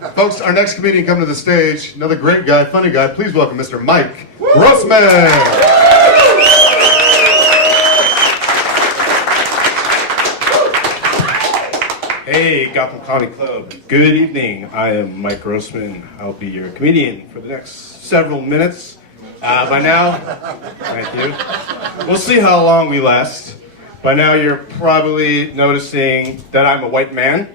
Folks, our next comedian coming to the stage, another great guy, funny guy. Please welcome Mr. Mike Grossman. Hey, Gotham Comedy Club. Good evening. I am Mike Grossman. I'll be your comedian for the next several minutes. By now, thank you. We'll see how long we last. By now, you're probably noticing that I'm a white man.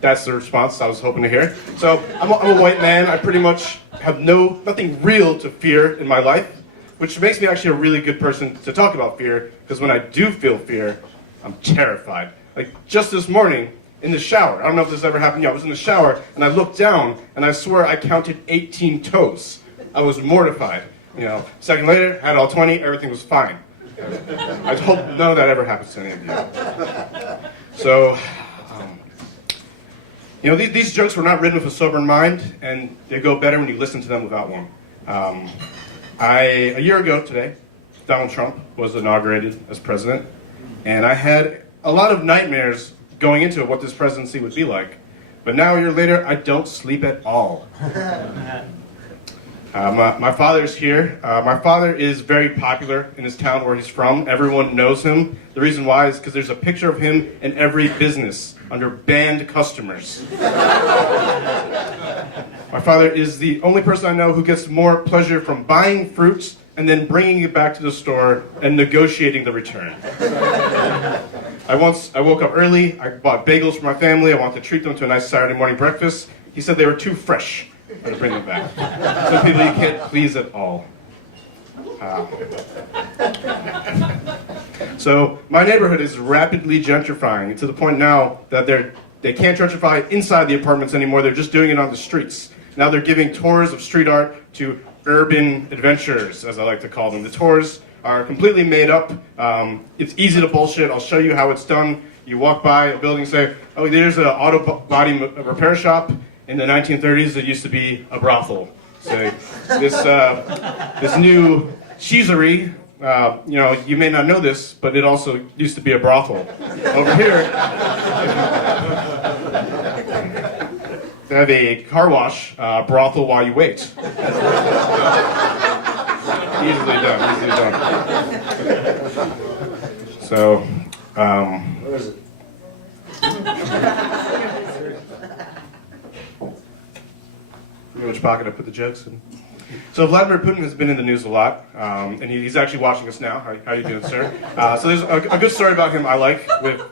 That's the response I was hoping to hear. So, I'm a white man. I pretty much have nothing real to fear in my life, which makes me actually a really good person to talk about fear, because when I do feel fear, I'm terrified. Like just this morning in the shower, I don't know if this ever happened to you, I was in the shower and I looked down and I swear I counted 18 toes. I was mortified. A second later, had all 20, everything was fine. I hope none of that ever happens to any of you. So, these jokes were not written with a sober mind, and they go better when you listen to them without one. A year ago today, Donald Trump was inaugurated as president, and I had a lot of nightmares going into it, what this presidency would be like. But now, a year later, I don't sleep at all. My father's here. My father is very popular in his town where he's from. Everyone knows him. The reason why is because there's a picture of him in every business under banned customers. My father is the only person I know who gets more pleasure from buying fruits and then bringing it back to the store and negotiating the return. I woke up early, I bought bagels for my family, I wanted to treat them to a nice Saturday morning breakfast. He said they were too fresh to bring them back. Some people you can't please at all. So my neighborhood is rapidly gentrifying to the point now that they can't gentrify inside the apartments anymore, they're just doing it on the streets. Now they're giving tours of street art to urban adventurers, as I like to call them. The tours are completely made up. It's easy to bullshit. I'll show you how it's done. You walk by a building and say, oh, there's an auto body repair shop. In the 1930s, it used to be a brothel. So this new cheesery, you may not know this, but it also used to be a brothel. Over here, they have a car wash, brothel while you wait. Easily done. So, Where is it? Which pocket I put the jokes in. So Vladimir Putin has been in the news a lot, and he's actually watching us now. How you doing, sir? So there's a good story about him I like.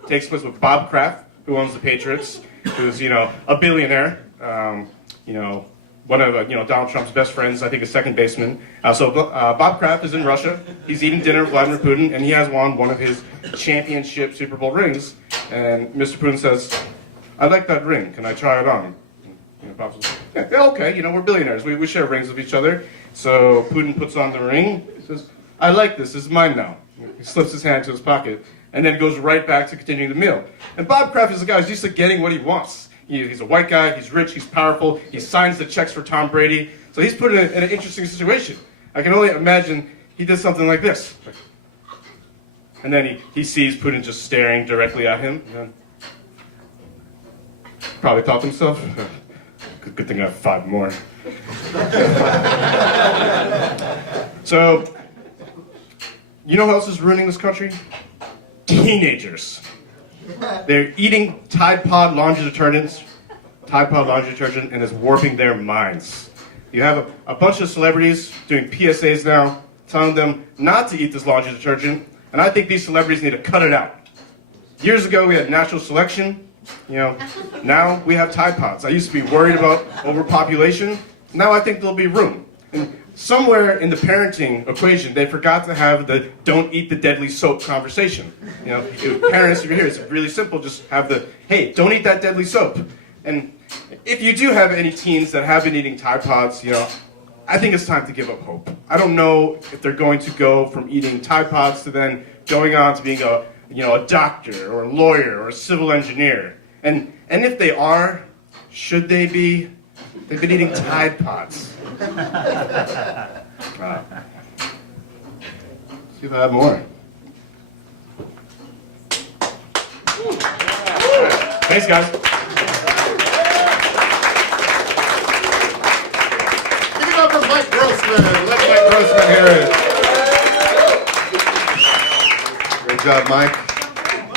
Takes place with Bob Kraft, who owns the Patriots, who's a billionaire. One of Donald Trump's best friends, I think a second baseman. So Bob Kraft is in Russia. He's eating dinner with Vladimir Putin, and he has won one of his championship Super Bowl rings. And Mr. Putin says, "I like that ring. Can I try it on?" Bob says, yeah, okay. We're billionaires. We share rings with each other. So Putin puts on the ring. He says, "I like this. This is mine now." He slips his hand into his pocket, and then goes right back to continuing the meal. And Bob Kraft is a guy who's used to getting what he wants. He's a white guy, he's rich, he's powerful, he signs the checks for Tom Brady. So he's put in an interesting situation. I can only imagine he did something like this. And then he sees Putin just staring directly at him. And probably thought to himself, good thing I have 5 more. So, you know who else is ruining this country? Teenagers. They're eating Tide Pod laundry detergent, and it's warping their minds. You have a bunch of celebrities doing PSAs now, telling them not to eat this laundry detergent, and I think these celebrities need to cut it out. Years ago, we had natural selection. Now we have Tide Pods. I used to be worried about overpopulation. Now I think there'll be room. And somewhere in the parenting equation, they forgot to have the don't eat the deadly soap conversation. Parents, if you're here, it's really simple. Just have the, hey, don't eat that deadly soap. And if you do have any teens that have been eating Tide Pods, I think it's time to give up hope. I don't know if they're going to go from eating Tide Pods to then going on to being a doctor or a lawyer or a civil engineer. And if they are, should they be? They've been eating Tide Pods. See if I have more. Thanks, guys. Grossman. Let Mike Grossman hear it. Great job, Mike.